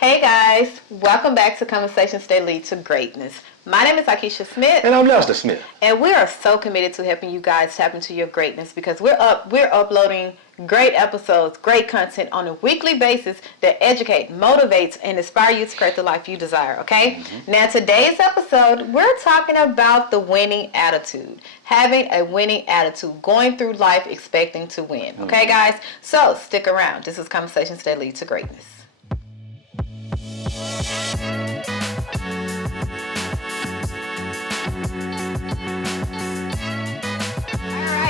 Hey guys, welcome back to Conversations That Lead to Greatness. My name is Akeisha Smith. And I'm Lester Smith. And we are so committed to helping you guys tap into your greatness because we're uploading great episodes, great content on a weekly basis that educate, motivates, and inspire you to create the life you desire, okay? Mm-hmm. Now today's episode, we're talking about the winning attitude. Having a winning attitude, going through life expecting to win. Okay, guys? So stick around. This is Conversations That Lead to Greatness.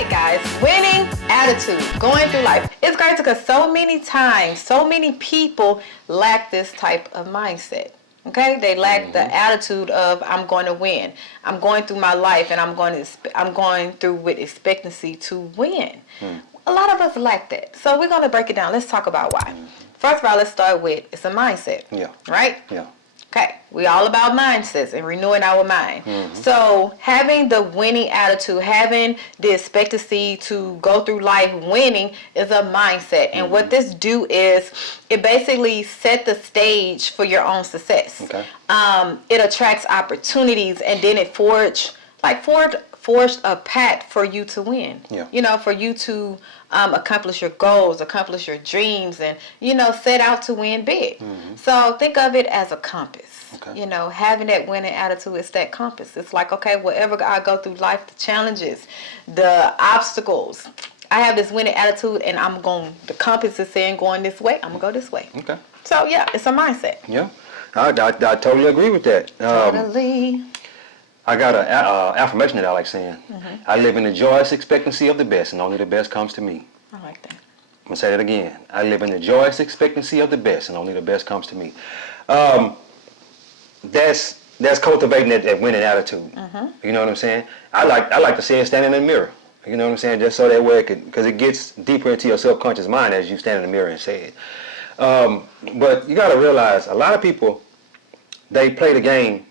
Guys, winning attitude, going through life. It's great because so many times, so many people lack this type of mindset. Okay, they lack the attitude of I'm going to win. I'm going through my life and I'm going through with expectancy to win. A lot of us lack that. So we're going to break it down. Let's talk about why. First of all, let's start with it's a mindset. Yeah. Right? Yeah. Okay, we all about mindsets and renewing our mind. So having the winning attitude, having the expectancy to go through life winning is a mindset. And what this do is it basically set the stage for your own success. Okay. It attracts opportunities and then it forged a path for you to win. Yeah. You know, for you to accomplish your goals, accomplish your dreams, and, you know, set out to win big. So think of it as a compass. Okay. You know, having that winning attitude is that compass. It's like, okay, whatever I go through life, the challenges, the obstacles, I have this winning attitude and the compass is saying going this way, I'm going to go this way. Okay. So, yeah, it's a mindset. Yeah. I totally agree with that. Totally. I got an affirmation that I like saying. I live in the joyous expectancy of the best, and only the best comes to me. I like that. I'm going to say that again. I live in the joyous expectancy of the best, and only the best comes to me. That's cultivating that winning attitude. You know what I'm saying? I like to say it standing in the mirror. You know what I'm saying? Just so that way because it gets deeper into your subconscious mind as you stand in the mirror and say it. But you got to realize a lot of people, they play the game.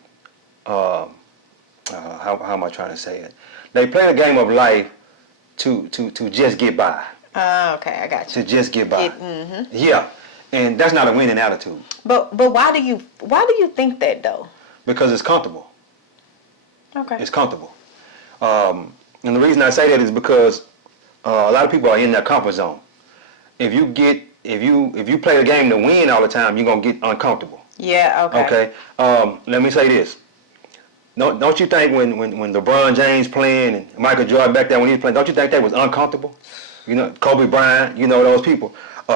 How am I trying to say it? They play a game of life to just get by. Okay, I got you. To just get by. Yeah, and that's not a winning attitude. But why do you think that though? Because it's comfortable. Okay. It's comfortable. And the reason I say that is because a lot of people are in their comfort zone. If you play the game to win all the time, you're gonna get uncomfortable. Yeah. Okay. Okay. Let me say this. Don't you think when LeBron James playing and Michael Jordan back there when he was playing, don't you think that was uncomfortable? You know, Kobe Bryant, you know those people.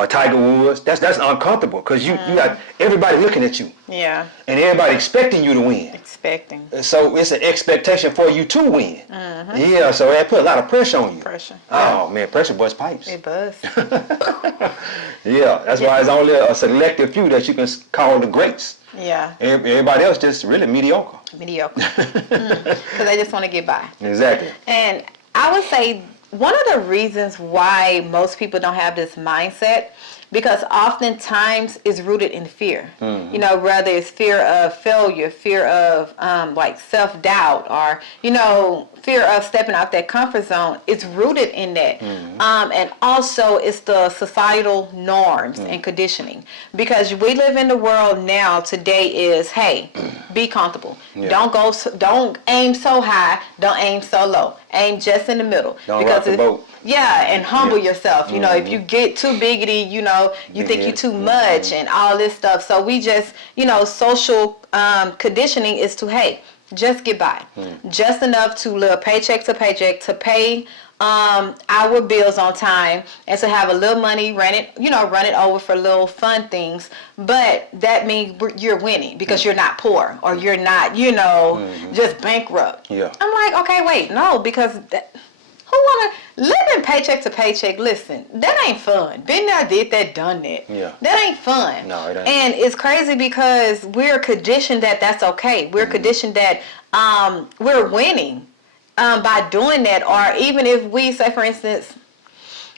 Tiger Woods, that's uncomfortable because you got everybody looking at you. Yeah. And everybody expecting you to win. Expecting. So it's an expectation for you to win. Yeah, so that put a lot of pressure on you. Pressure. Oh man, pressure busts pipes. It does. Yeah, that's why it's only a selective few that you can call the greats. Yeah. Everybody else just really mediocre. Mediocre. Because they just want to get by. Exactly. And I would say one of the reasons why most people don't have this mindset, because oftentimes it's rooted in fear. You know, whether it's fear of failure, fear of like self-doubt, or, you know, fear of stepping out that comfort zone. It's rooted in that. And also it's the societal norms and conditioning. Because we live in the world now, today is, hey, be comfortable. Yeah. Don't aim so high, don't aim so low. Aim just in the middle. Don't rock the boat. Yeah, and humble yourself. You know, if you get too biggity, you know, you think you're too much and all this stuff. So we just, you know, social conditioning is to, hey, just get by. Just enough to live paycheck to paycheck, to pay our bills on time, and to have a little money, run it over for little fun things. But that means you're winning because you're not poor or you're not, you know, just bankrupt. Yeah. I'm like, okay, wait, no, because who want to live in paycheck to paycheck? Listen, that ain't fun. Been there, did that, done that. Yeah. That ain't fun. No, it ain't. And it's crazy because we're conditioned that that's okay. We're conditioned that we're winning by doing that. Or even if we say, for instance,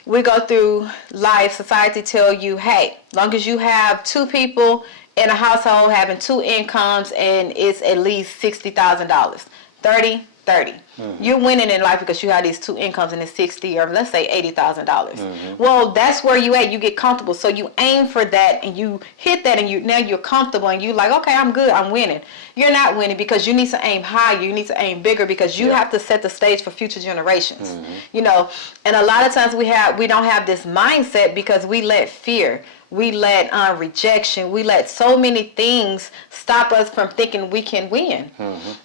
we go through life, society tell you, hey, long as you have two people in a household having two incomes and it's at least $60,000, 30, 30. You're winning in life because you have these two incomes and it's 60 or let's say $80,000. Well, that's where you at. You get comfortable. So you aim for that and you hit that and now you're comfortable and you like, okay, I'm good. I'm winning. You're not winning because you need to aim higher. You need to aim bigger because you have to set the stage for future generations. You know, and a lot of times we don't have this mindset because we let fear, we let rejection, we let so many things stop us from thinking we can win.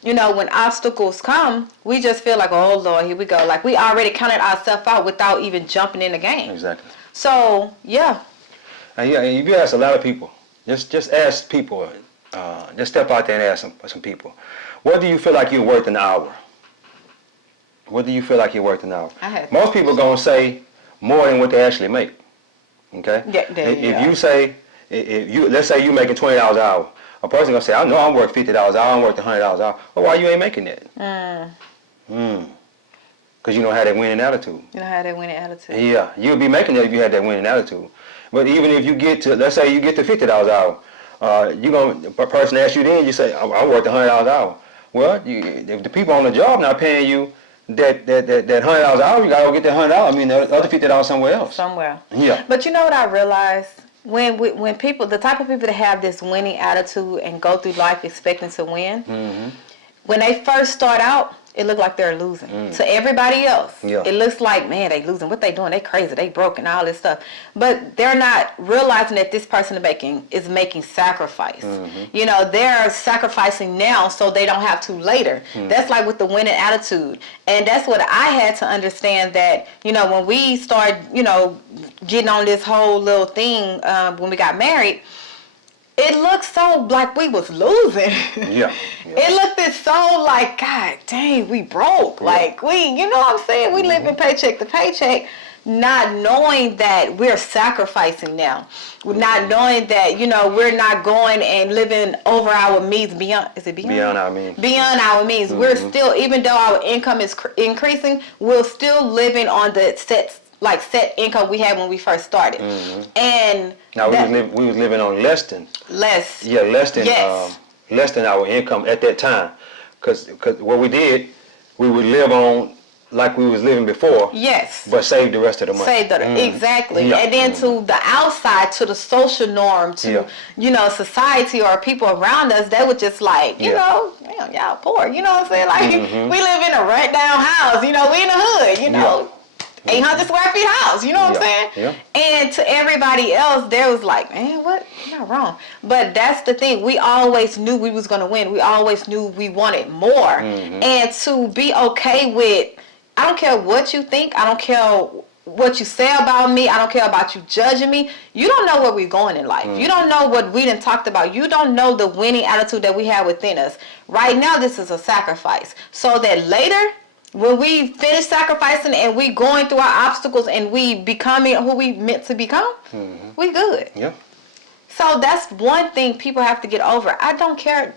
You know, when obstacles come, we just feel like, oh Lord, here we go. Like we already counted ourselves out without even jumping in the game. Exactly. So yeah. And if you ask a lot of people, just ask people, just step out there and ask some people, what do you feel like you're worth an hour? What do you feel like you're worth an hour? Most people gonna say more than what they actually make. Okay. If you say, let's say you making $20 an hour, a person gonna say, I know I'm worth $50 an hour, I'm worth $100 an hour. Well, why you ain't making that? Because you don't have that winning attitude. You don't have that winning attitude. Yeah, you'll be making it if you had that winning attitude. But even if you get to, let's say you get to $50 an hour, a person asks you then, you say, I'm worth $100 an hour. Well, if the people on the job not paying you that $100 an hour, you gotta go get that $100. I mean, the other $50 somewhere else. Somewhere. Yeah. But you know what I realized? When people, the type of people that have this winning attitude and go through life expecting to win, when they first start out, it looked like they're losing. To everybody else, it looks like, man, they losing. What they doing? They crazy. They broken. All this stuff. But they're not realizing that this person is making sacrifice. You know, they're sacrificing now so they don't have to later. That's like with the winning attitude. And that's what I had to understand that, you know, when we start, you know, getting on this whole little thing when we got married, it looked so like we was losing. It looked so like, God dang, we broke. Like you know what I'm saying? We living paycheck to paycheck, not knowing that we're sacrificing now. We're not knowing that, you know, we're not going and living over our means beyond our means. Beyond our means. We're still, even though our income is increasing, we're still living on the set income we had when we first started. And now we was living on less than our income at that time, because what we did, we would live on like we was living before. Yes. But save the rest of the money. Exactly. Yeah. And then to the outside, to the social norm, to you know, society or people around us, they were just like, you know, damn, y'all poor. You know what I'm saying? Like we live in a rent down house. You know, we in the hood. You know. 800 square feet house, you know what I'm saying? And to everybody else, there was like, man, what? You're not wrong. But that's the thing. We always knew we was going to win. We always knew we wanted more. And to be okay with, I don't care what you think. I don't care what you say about me. I don't care about you judging me. You don't know where we're going in life. You don't know what we done talked about. You don't know the winning attitude that we have within us. Right now, this is a sacrifice. So that later, when we finish sacrificing and we going through our obstacles and we becoming who we meant to become, we good. Yeah. So that's one thing people have to get over. I don't care.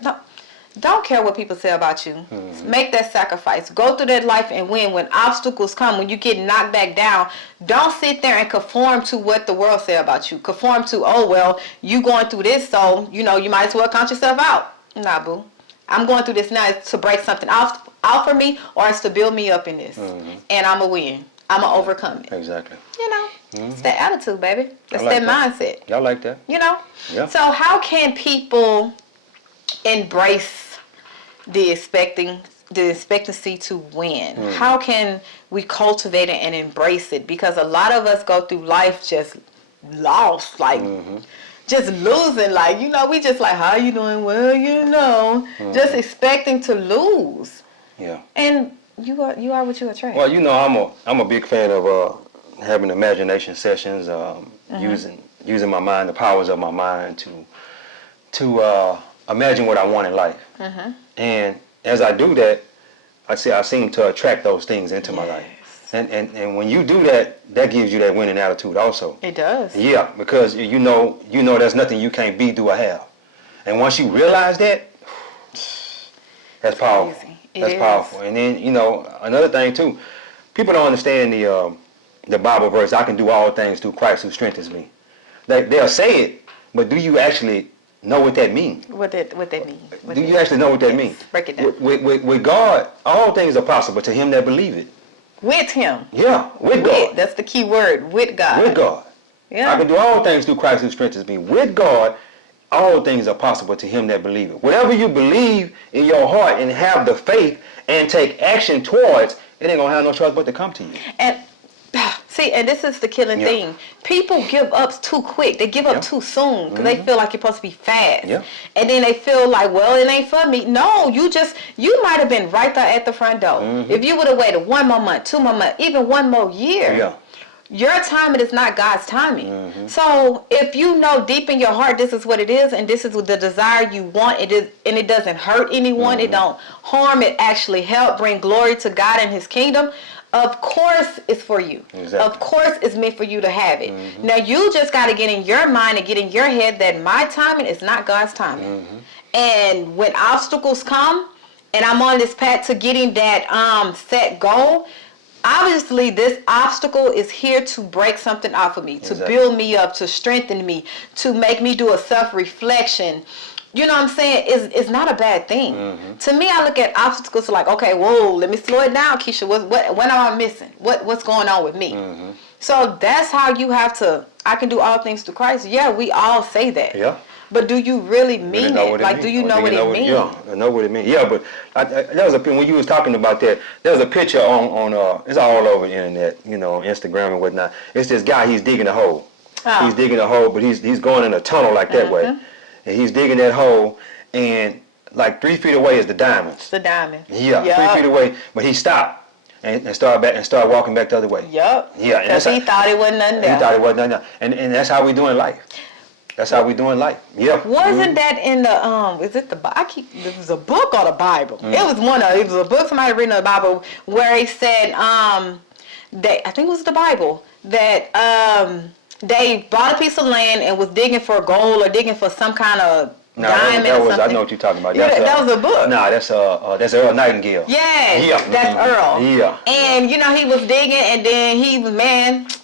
Don't care what people say about you. Make that sacrifice. Go through that life and win. When obstacles come, when you get knocked back down, don't sit there and conform to what the world say about you. Conform to, oh, well, you going through this, so, you know, you might as well count yourself out. Nah, boo. I'm going through this now to break something out for me, or it's to build me up in this. And I'm going to win. I'm going to overcome it. Exactly. You know, it's that attitude, baby. That's that mindset. Y'all like that. You know? Yeah. So how can people embrace the expectancy to win? How can we cultivate it and embrace it? Because a lot of us go through life just lost, like just losing, like, you know, we just like, how you doing? Well, you know, just expecting to lose. Yeah. And you are what you attract. Well, you know, I'm a big fan of having imagination sessions, using my mind, the powers of my mind to imagine what I want in life. And as I do that, I seem to attract those things into my life. And when you do that, that gives you that winning attitude also. It does. Yeah, because you know there's nothing you can't be, do, or have. And once you realize that, that's powerful. That's powerful. And then, you know, another thing too, people don't understand the Bible verse, I can do all things through Christ who strengthens me. They'll say it, but do you actually know what that means? What that mean? Do you actually know what that means? Break it down. With God, all things are possible to him that believe it. With him. Yeah, with God. That's the key word. With God. With God. Yeah. I can do all things through Christ who strengthens me. With God, all things are possible to him that believe it. Whatever you believe in your heart and have the faith and take action towards, it ain't going to have no choice but to come to you. And see, and this is the killing thing. People give up too quick. They give up too soon because they feel like you're supposed to be fast. Yeah. And then they feel like, well, it ain't for me. No, you might have been right there at the front door. If you would have waited 1 more month, 2 more months, even 1 more year, your timing is not God's timing. So if you know deep in your heart this is what it is and this is the desire you want, it is, and it doesn't hurt anyone, it don't harm, it actually help bring glory to God and his kingdom, of course it's for you. Exactly. Of course it's meant for you to have it. Now you just got to get in your mind and get in your head that my timing is not God's timing. And when obstacles come and I'm on this path to getting that set goal, obviously this obstacle is here to break something off of me, to build me up, to strengthen me, to make me do a self-reflection. You know what I'm saying? It's not a bad thing. To me, I look at obstacles like, okay, whoa, let me slow it down, Keisha. What am I missing? What's going on with me? So that's how you have to, I can do all things through Christ. Yeah, we all say that. Yeah. But do you really mean it? Like, do you know what it means? Yeah, I know what it means. Yeah, but that was when you was talking about that, there was a picture on it's all over the internet, you know, Instagram and whatnot. It's this guy, he's digging a hole. He's digging a hole, but he's going in a tunnel like that way. And he's digging that hole, and like 3 feet away is the diamonds. The diamond. Yeah, 3 feet away. But he stopped and started walking back the other way. Yep. Yeah. Because he thought it wasn't nothing there. He thought it wasn't nothing there. And that's how we do in life. That's how we do in life. Yeah. Wasn't that in the is it the it was a book or the Bible? It was a book somebody reading the Bible where he said that I think it was the Bible that they bought a piece of land and was digging for gold or digging for some kind of diamond or something. I know what you're talking about. Yeah, that was a book. Nah, that's Earl Nightingale. Yeah, that's Earl. Yeah. And you know he was digging, and then he was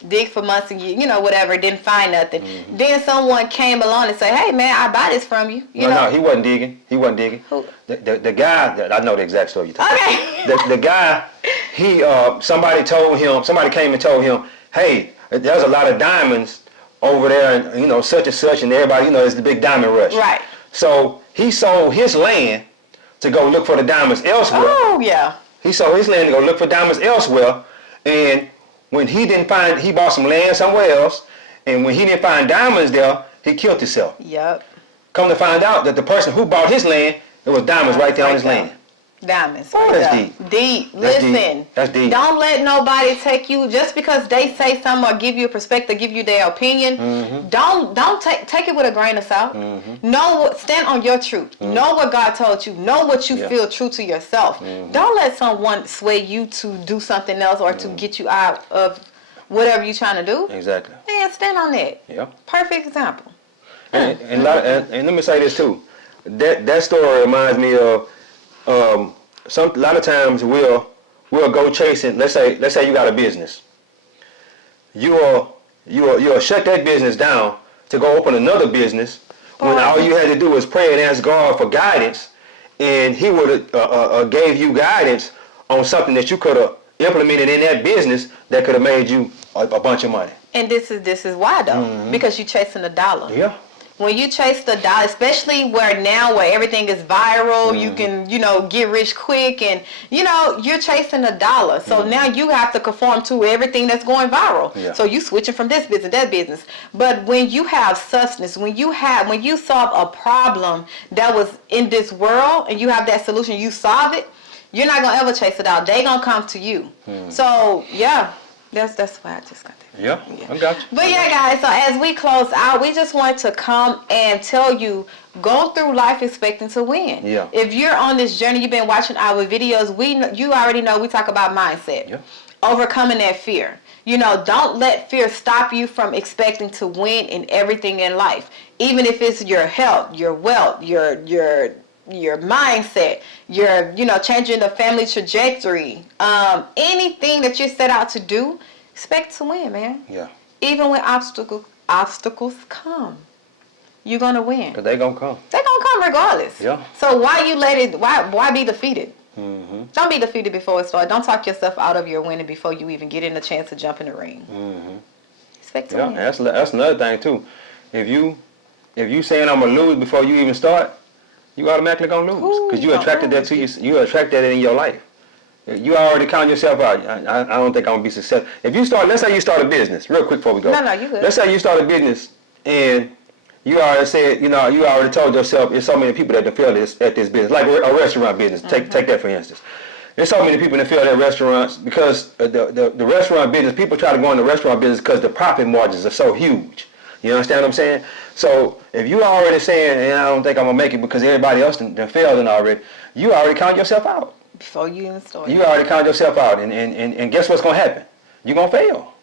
dig for months and you know whatever, didn't find nothing. Then someone came along and said, "Hey man, I buy this from you." No, he wasn't digging. He wasn't digging. Who? The guy, I know the exact story you're talking about. Okay. The guy, somebody came and told him, "Hey, there's a lot of diamonds over there, and you know such and such, and everybody, you know, it's the big diamond rush." Right. So he sold his land to go look for the diamonds elsewhere. Oh yeah. He sold his land to go look for diamonds elsewhere, and when he bought some land somewhere else, and when he didn't find diamonds there, he killed himself. Yep. Come to find out that the person who bought his land, there was diamonds right there on his land. Diamonds. Oh, that's deep. Deep. That's Listen. Deep. That's deep. Don't let nobody take you just because they say something or give you a perspective, give you their opinion. Don't take it with a grain of salt. Stand on your truth. Know what God told you. Know what you feel true to yourself. Don't let someone sway you to do something else or to get you out of whatever you're trying to do. Exactly. Man, stand on that. Yeah. Perfect example. And let me say this too. That story reminds me of a lot of times we'll go chasing. Let's say you got a business. You'll shut that business down to go open another business when all you had to do was pray and ask God for guidance, and He would have gave you guidance on something that you could have implemented in that business that could have made you a bunch of money. And this is why though, because you're chasing the dollar. Yeah. When you chase the dollar, especially where everything is viral, you can, get rich quick and, you're chasing a dollar. So now you have to conform to everything that's going viral. Yeah. So you switching from this business, that business. But when you have substance, when you solve a problem that was in this world and you have that solution, you solve it, you're not going to ever chase it out. They're going to come to you. So, yeah, that's why I just got that. Yeah, I got you. But yeah, guys, so as we close out, we just want to come and tell you, go through life expecting to win. Yeah. If you're on this journey, you've been watching our videos, you already know we talk about mindset. Yeah. Overcoming that fear. Don't let fear stop you from expecting to win in everything in life. Even if it's your health, your wealth, your mindset, your changing the family trajectory, anything that you set out to do, expect to win, man. Yeah. Even when obstacles come. you're gonna win. Cause they gonna come. They're gonna come regardless. Yeah. So why you let it? Why be defeated? Mm-hmm. Don't be defeated before it starts. Don't talk yourself out of your winning before you even get in the chance to jump in the ring. Mm-hmm. Expect to Yeah, win. that's another thing too. If you saying I'm gonna lose before you even start, you automatically gonna lose Ooh, because you you attracted gonna that to you. You attracted that in your life. You already count yourself out. I don't think I'm gonna be successful. If you start, let's say you start a business, real quick before we go. No, you good. Let's say you start a business and you already said, you already told yourself there's so many people that can fail at this business, like a restaurant business. Take that for instance. There's so many people that fail at restaurants because the restaurant business, people try to go in the restaurant business because the profit margins are so huge. You understand what I'm saying? So if you already saying, I don't think I'm gonna make it because everybody else done failed already, you already count yourself out. Before you even start. You already count yourself out, and guess what's gonna happen? You're gonna fail.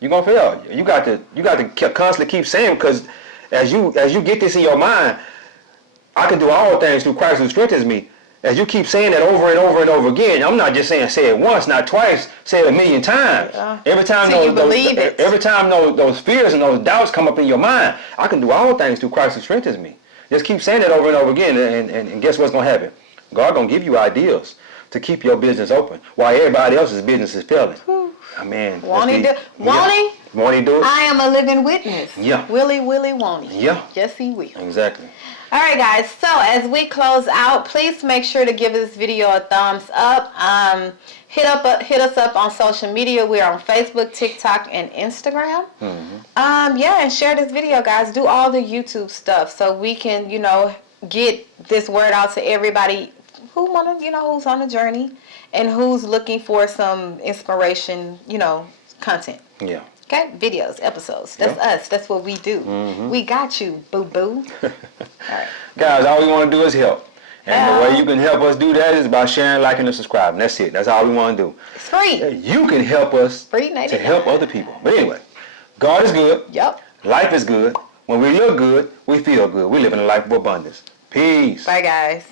You're gonna fail. You got to constantly keep saying, because as you get this in your mind, I can do all things through Christ who strengthens me. As you keep saying that over and over and over again, I'm not just saying say it once, not twice, say it 1,000,000 times. Yeah. Every time Till you believe it. every time those fears and those doubts come up in your mind, I can do all things through Christ who strengthens me. Just keep saying it over and over again, and guess what's gonna happen? God gonna give you ideas to keep your business open while everybody else's business is failing. I mean, Won't he do? Won't he? Won't he do it? I am a living witness. Yeah. Willie, won't he? Yeah. Yes, he will. Exactly. All right, guys. So as we close out, please make sure to give this video a thumbs up. Hit us up on social media. We're on Facebook, TikTok, and Instagram. Yeah, and share this video, guys. Do all the YouTube stuff so we can, get this word out to everybody who who's on a journey and who's looking for some inspiration, content. Yeah. Okay, videos, episodes. That's us. That's what we do. We got you, boo-boo. All right. Guys, all we want to do is help. And the way you can help us do that is by sharing, liking, and subscribing. That's it. That's all we want to do. It's free. You can help us Free to help other people. But anyway, God is good. Yep. Life is good. When we look good, we feel good. We live in a life of abundance. Peace. Bye, guys.